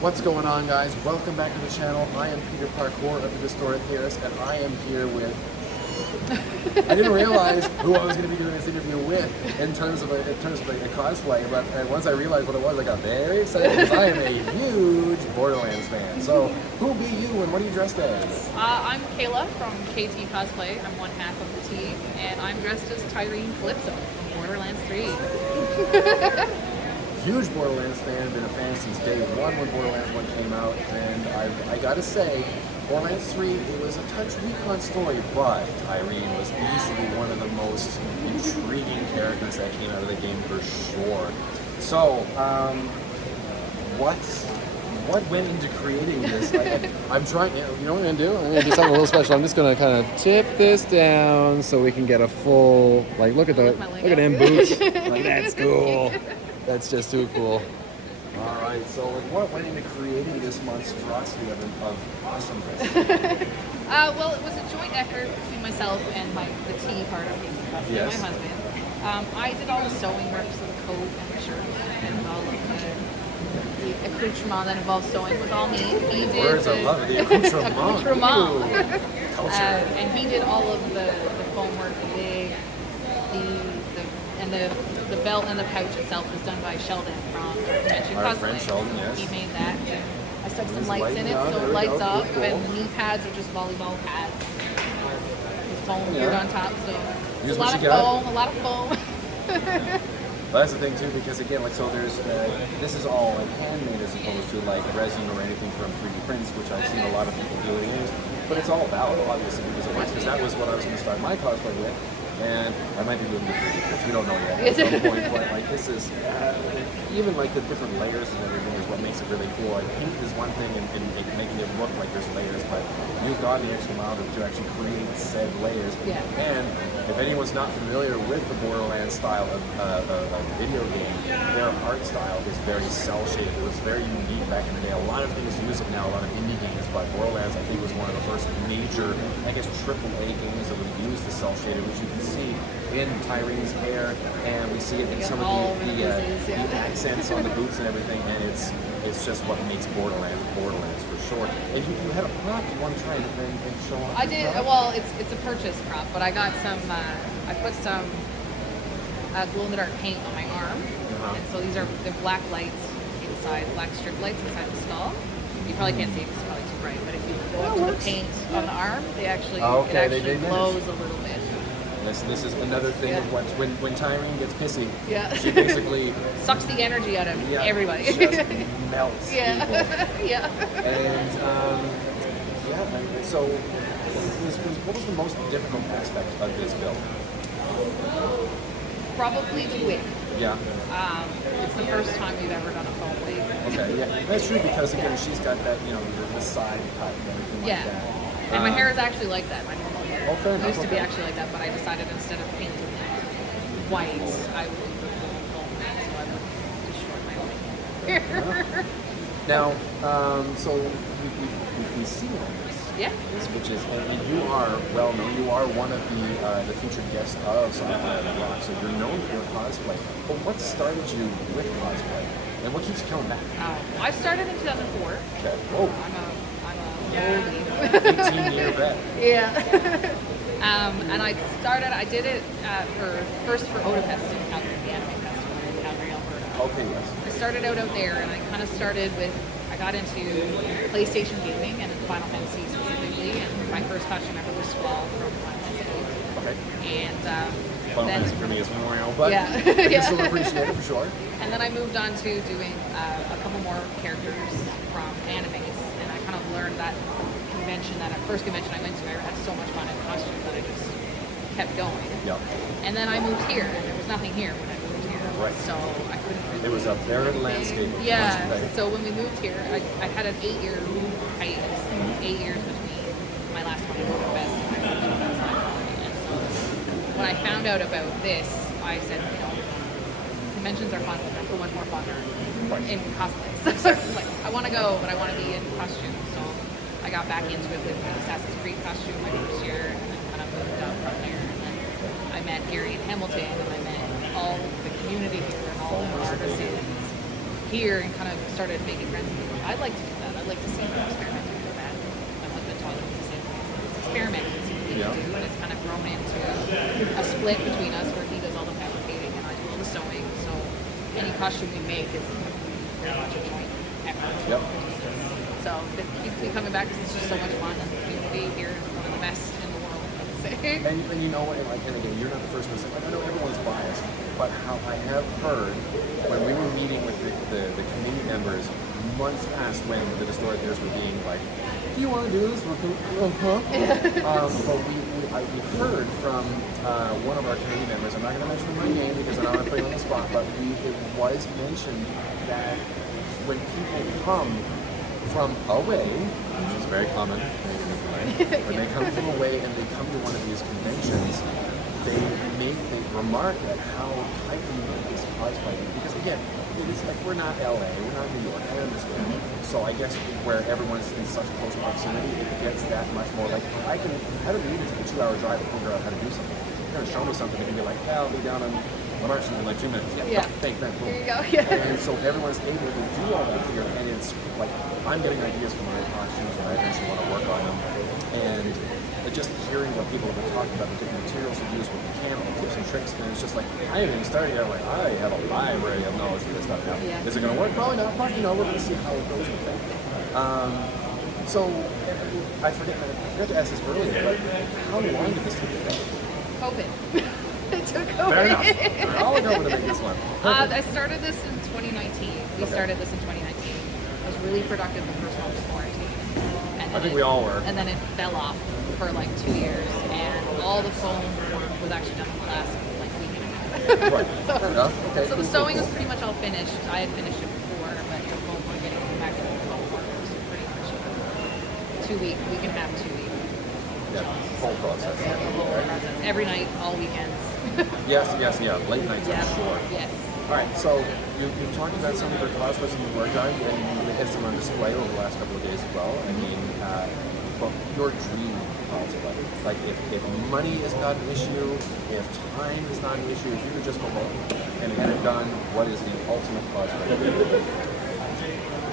What's going on, guys? Welcome back to the channel. I am Peter Parkour of the store at Theorists, and I am here with... I didn't realize who I was going to be doing this interview with in terms of a cosplay, but once I realized what it was, I got very excited because I am a huge Borderlands fan. So, who be you and what are you dressed as? I'm Kayla from Kay Tea Cosplay. I'm one half of the team, and I'm dressed as Tyreen Calypso from Borderlands 3. Huge Borderlands fan, been a fan since day one when Borderlands 1 came out, and I gotta say, Borderlands 3, it was a touch recon story, but Tyreen was easily one of the most intriguing characters that came out of the game for sure. So, what went into creating this? I'm trying, you know what I'm gonna do? I'm gonna do something a little special. I'm just gonna kind of tip this down so we can get a full, like, look at them boots. Like, that's cool. That's just too cool. All right, so what went into creating this monstrosity of awesomeness? Well, it was a joint effort between myself and the T part of Kay Tea Cosplay, Yes. my husband. I did all the sewing work, so the coat and the shirt and all of the accoutrement that involves sewing was all me. He did Words I love it, the accoutrement. Culture. And he did all of the foam work, the wig, the belt and the pouch itself was done by Sheldon from Convention Our Cosplay. friend Sheldon, yes. He made that. And I stuck some lights in it lighting so up, it lights there we go, up, cool. and knee pads are just volleyball pads. With foam geared on top, so it's Use a what lot of you got. foam, a lot of foam. But that's the thing too, because again, like, so there's this is all like handmade as opposed to like resin or anything from 3D prints, which I've seen a lot of people doing. But it's all valid, obviously, because it works. Because that was what I was going to start my cosplay with, and I might be moving to 3D prints. We don't know yet at some point, but like this is even like the different layers and everything is what makes it really cool. Like paint is one thing, and making it look like there's layers, but you've gone the extra mile to actually create said layers. Yeah. And if anyone's not familiar with the Borderlands style of video game, their art style is very cel-shaded. It was very unique back in the day. A lot of things use it now, a lot of indie games, but Borderlands, I think, was one of the first major, I guess, AAA games that would use the cel-shaded, which you can see in Tyreen's hair, and we see it in some of the accents on the boots and everything, and it's just what makes Borderlands for sure. And you had a prop you want to try and show off? I did. Well, it's a purchase prop, but I got some. I put some glow-in-the-dark paint on my arm, and so they're black lights inside, black strip lights inside the skull. You probably can't see it because it's probably too bright, but if you go up to the paint on the arm, it actually glows a little bit. This is another thing of what when Tyreen gets pissy, she basically sucks the energy out of everybody. Just melts people. Yeah. And so what was the most difficult aspect of this build? Probably the wig. Yeah. It's the first time we've ever done a foam wig. Okay, yeah. That's true because again she's got that, the side cut and everything like that. And my hair is actually like that, my normal hair. Oh, fair enough. It used to be actually like that, but I decided instead of painting it white, I would do the full foam thing, so I would destroy my own hair. Now, so we see all this. Yeah. Which is, and you are well known. You are one of the featured guests of Sci-Fi Rock, so you're known for your cosplay. But what started you with cosplay, and what keeps you coming back? I started in 2004. Okay. Whoa. I'm a oldie. 18-year vet. Yeah. And I did it first for Odafest in Calgary, the anime festival in Calgary, Alberta. Okay, yes. I started out there, and I kind of started with, I got into PlayStation gaming and Final Fantasy specifically, and my first costume ever was Squall from Final Fantasy. Okay. And Final Fantasy for me is Memorial, but I can still appreciate it for sure. And then I moved on to doing a couple more characters from animes, and I kind of learned that first convention I went to, I had so much fun in costume that I just kept going. Yep. And then I moved here, and there was nothing here when I moved here. Right. So I couldn't really... It was a barren landscape. Yeah. So when we moved here, I had an 8-year hiatus, 8 years between my last one at Fest and my first one at Sci-Fi. And so when I found out about this, I said, conventions are fun, but they're so much more fun in cosplays. So like, I want to go, but I want to be in costume. So I got back into it with Assassin's Creed costume my first year, and then kind of moved up from there. And then I met Gary and Hamilton, and I met all the community here and all the artists here, and kind of started making friends with people. I I'd like to do that. I'd like to see him experimenting with that. My husband Tyler was the same thing. It's experimenting, it's what we do, and it's kind of grown into a split between us where he does all the fabricating and I do all the sewing. So any costume we make is very much a joint effort. Yep. So it keeps me coming back because it's just so much fun, and the community here is one of the best in the world, I would say. And you know what, like, and again, you're not the first person, like, I know everyone's biased, but how I have heard when we were meeting with the committee members months past when the Distorted Theorists were being like, do you want to do this? But we heard from one of our committee members, I'm not going to mention my name because I don't want to put you on the spot, but it was mentioned that when people come from away, which is very common, when they come from away and they come to one of these conventions, they remark at how tightly this cosplay is. Because again, it's like we're not LA, we're not New York, I understand. So I guess where everyone's in such close proximity, it gets that much more like, I don't need to take a 2-hour drive to figure out how to do something. You're gonna show me something and be like, yeah, I'll be down on March in like 2 minutes. Yeah. Thank that. There you go. Yeah. And so everyone's able to do all that here, and it's like I'm getting ideas for my costumes when I eventually want to work on them, and just hearing what people have been talking about, the different materials to use, what you can, the tips and tricks, and it's just like I haven't even started yet. I'm like, I have a library of knowledge for this stuff now. Yeah. Is it going to work? Probably not, but we're going to see how it goes with it. So I forgot to ask this earlier, but how long did this take effect? COVID. It took COVID. Fair enough. I'll go to make this one. I started this in 2019. We started this in 2019. I was really productive the first month of quarantine. And I think we all were. And then it fell off for like 2 years, and all the foam work was actually done in the last like week and a half. Right. Fair enough. Okay. So the sewing was pretty much all finished. I had finished it before, but the foam work, getting back to the foam work was pretty much 2 week, week and a half, 2 weeks. Yeah, whole process. The whole process. Every night, all weekends. Yes, yeah. Late nights, Yeah. I'm sure. Yes. All right, so you've talked about some of your cosplays and your work on, and you had some on display over the last couple of days as well. I mean, but your dream cosplay, like if money is not an issue, if time is not an issue, if you could just go home and get it done, what is the ultimate cosplay?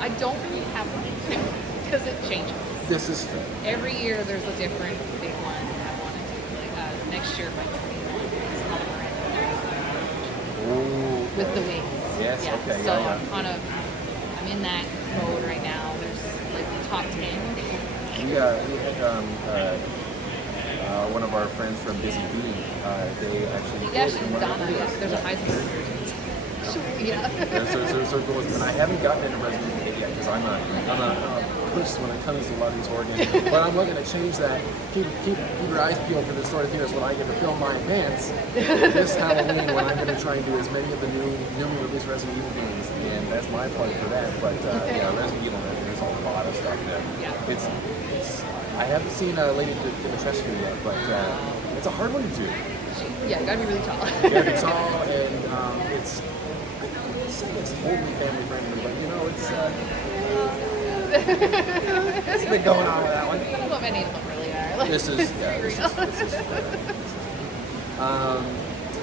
I don't really have one because it changes. This is fair. Every year there's a different big one I want to do. Like next year, my dream one is Ooh. with the wings. Yes, Yeah. okay, So yeah. I'm in that mode right now. There's like the top 10. We had one of our friends from Busy Bee. They actually Donna. There's a Heisenberg. Yeah. So it goes, and I haven't gotten into Resident Evil yet because I'm a puss when it comes to a lot of these horror games. But I'm looking to change that. Keep your eyes peeled for the sort of theaters when I get to film my pants this Halloween when I'm going to try and do as many of the newly released Resident Evil games, and that's my plug for that. But yeah, Resident Evil, there's a lot of stuff there. Yeah. It's I haven't seen Lady Dimitrescu yet, but it's a hard one to do. Yeah, you gotta be really tall. You gotta be tall, and it's totally family friendly, but you know, it's been going on with that one. I don't know if any of them really are. Like, This is real.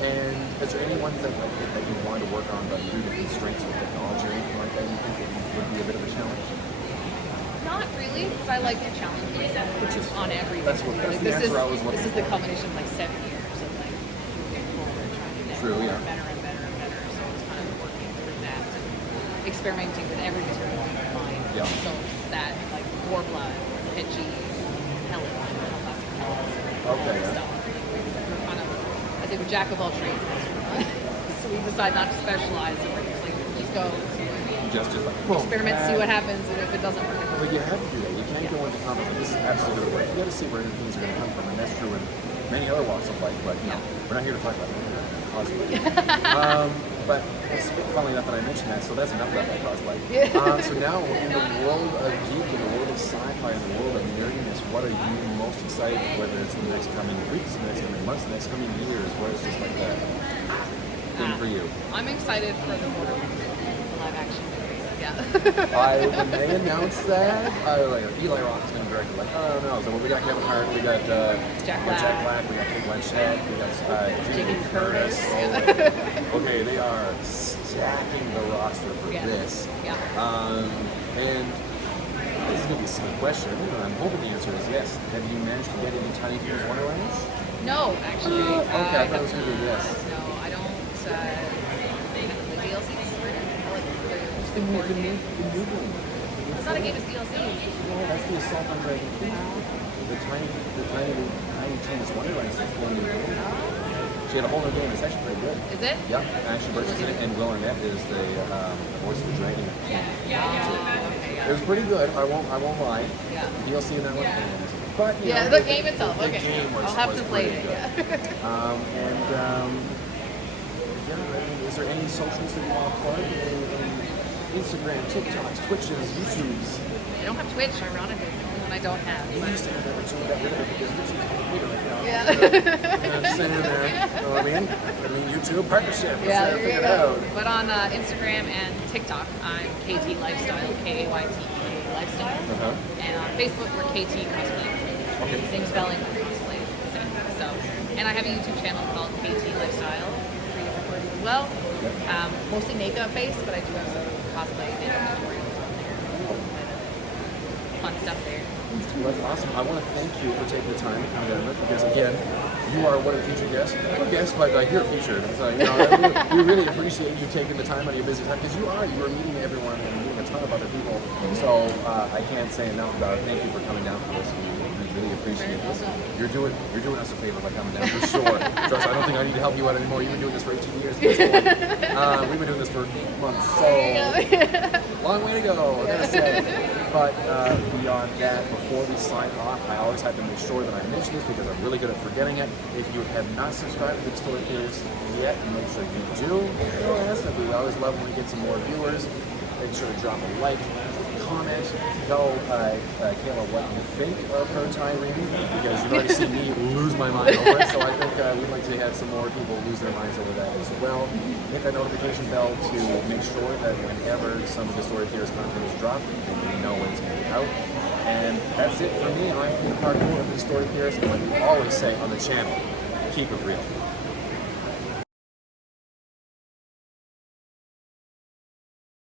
And is there any ones that you want to work on, but due to constraints with technology or anything like that, you think it would be a bit of a challenge? Not really, because I like to challenge myself on everything. That's the answer I was looking This is the culmination of like 7 years of like moving forward, trying to get better and better and better. So it's kind of working through that and experimenting with every material you can find. Yeah. So it's that like war blood, pitchy, pellets, plastic pellets, all Okay, that yeah. stuff. We're kind of, I think we're jack of all trades. So we decide not to specialize, and we're just like just go. Just like boom. Experiment, see what happens, and if it doesn't work, But you have to do that. You can't go into comments like this is absolutely right. You got to see where things are going to come from, and that's true in many other walks of life. But you know, we're not here to talk about cosplay. But it's funnily enough that I mentioned that, so that's enough about that cosplay. So now, in the world of geek, in the world of sci-fi, in the world of nerdiness, what are you most excited for? Whether it's the next coming weeks, the next coming months, the next coming years, what is just like that thing for you? I'm excited for the Borderlands live action movie. Yeah. When they announced that, I was like, Eli Roth's going to direct it. Like, oh no. So we got Kevin Hart, we got Jack Black, we got Kate Blanchett, we got Jamie Curtis. Okay, they are stacking the roster for this. Yeah. And begs the question, and I'm hoping the answer is yes. Have you managed to get into Tiny Tina's Wonderlands? No, actually. Okay, I thought it was going to be a yes. No, I don't. The DLCs, The new game. it's not a game, it's DLC. No, that's the Assault on Dragon 2. The Tiny Tina's Wonderlands is a full new game. She had a whole new game. It's actually pretty good. Is it? Yeah, I actually purchased it, and Will Arnett is the voice of the dragon. It was pretty good. I won't lie. Yeah. The DLC in that one. But you know, the game itself. The Okay. game was, I'll have to play pretty it. good. Yeah. Yeah, I mean, is there any socials that you want to plug? Any Instagram, TikToks, Twitches, YouTubes? I don't have Twitch, ironically. One I don't have. You used to have that, but you got rid of it because YouTube's computer right now. Yeah. I'm just saying there. You know what I mean, YouTube partnership. Let's Yeah, figure it go. out. But on Instagram and TikTok, I'm Kay Tea Lifestyle, Kaytea Lifestyle. And on Facebook, we're Kay Tea Cosplay. Okay. Same spelling, cosplay. So, and I have a YouTube channel called Kay Tea Lifestyle. 3 different words as well. Mostly makeup based, but I do have some cosplay makeup tutorials on there. Fun stuff there. Well, that's awesome. I want to thank you for taking the time to come down because, again, you are one of the featured guests. Not a guest, but like you're featured. So, you know, we really appreciate you taking the time out of your busy time because you are meeting everyone and meeting a ton of other people. So I can't say enough about it. Thank you for coming down for this. We really appreciate this. You're doing us a favor by coming down for sure. Trust, I don't think I need to help you out anymore. You've been doing this for 18 years. We've been doing this for 8 months. So long way to go, I gotta say. But beyond that, before we sign off, I always have to make sure that I mention this because I'm really good at forgetting it. If you have not subscribed to the Story Theorists yet, make sure you do. We always love when we get some more viewers. Make sure to drop a like, comment, tell Kayla what you think of her Tyreen because you've already seen me lose my mind over it. So I think we'd like to have some more people lose their minds over that as well. Hit that notification bell to make sure that whenever some of the Story Theorists content is dropped, you know when it's going to be out. And that's it for me. I'm the Parkour of the Story Theorists, and like we always say on the channel, keep it real.